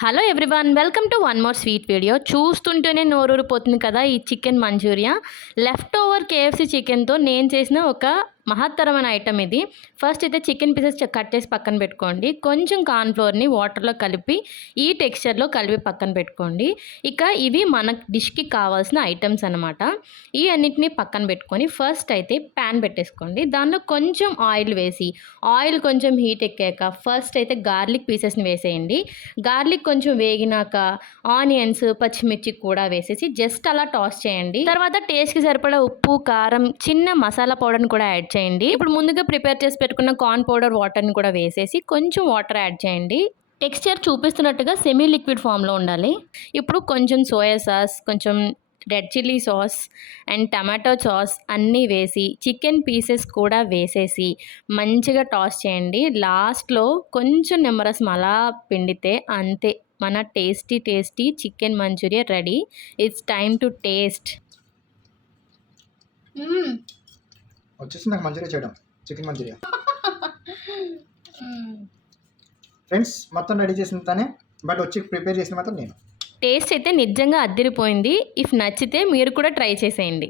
Hello everyone, welcome to one more sweet video. చూస్తుంటేనే నోరూరిపోతుంది కదా ఈ chicken manchuria. Left over KFC చికెన్తో నేను చేసిన ఒక మహత్తరమైన ఐటమ్ ఇది. ఫస్ట్ అయితే చికెన్ పీసెస్ కట్ చేసి పక్కన పెట్టుకోండి. కొంచెం కార్న్ఫ్లోర్ని వాటర్లో కలిపి ఈ టెక్స్చర్లో కలిపి పక్కన పెట్టుకోండి. ఇక ఇవి మన డిష్కి కావాల్సిన ఐటమ్స్ అనమాట. ఈ అన్నిటిని పక్కన పెట్టుకొని ఫస్ట్ అయితే ప్యాన్ పెట్టేసుకోండి. దానిలో కొంచెం ఆయిల్ వేసి ఆయిల్ కొంచెం హీట్ ఎక్కాక ఫస్ట్ అయితే గార్లిక్ పీసెస్ని వేసేయండి. గార్లిక్ కొంచెం వేగినాక ఆనియన్స్, పచ్చిమిర్చి కూడా వేసేసి జస్ట్ అలా టాస్ చేయండి. తర్వాత టేస్ట్కి సరిపడా ఉప్పు, కారం, చిన్న మసాలా పౌడర్ని కూడా యాడ్ చేయండి. ఇప్పుడు ముందుగా ప్రిపేర్ చేసి పెట్టుకున్న కార్న్ పౌడర్ వాటర్ని కూడా వేసేసి కొంచెం వాటర్ యాడ్ చేయండి. టెక్స్చర్ చూపిస్తున్నట్టుగా సెమీ లిక్విడ్ ఫామ్లో ఉండాలి. ఇప్పుడు కొంచెం సోయా సాస్, కొంచెం red chilli sauce and tomato sauce అన్నీ వేసి చికెన్ పీసెస్ కూడా వేసేసి మంచిగా టాస్ చేయండి. లాస్ట్లో కొంచెం నిమ్మరసం అలా పిండితే అంతే, మన tasty chicken Manchuria ready. It's time to taste. వచ్చేసి నాకు మంచూరియా చేయడం, చికెన్ మంచూరియా. ఫ్రెండ్స్ మొత్తం రెడీ చేసిన తనే, బట్ వచ్చి ప్రిపేర్ చేసిన మాత్రం నేను. టేస్ట్ అయితే నిజంగా అద్దిరిపోయింది. ఇఫ్ నచ్చితే మీరు కూడా ట్రై చేసేయండి.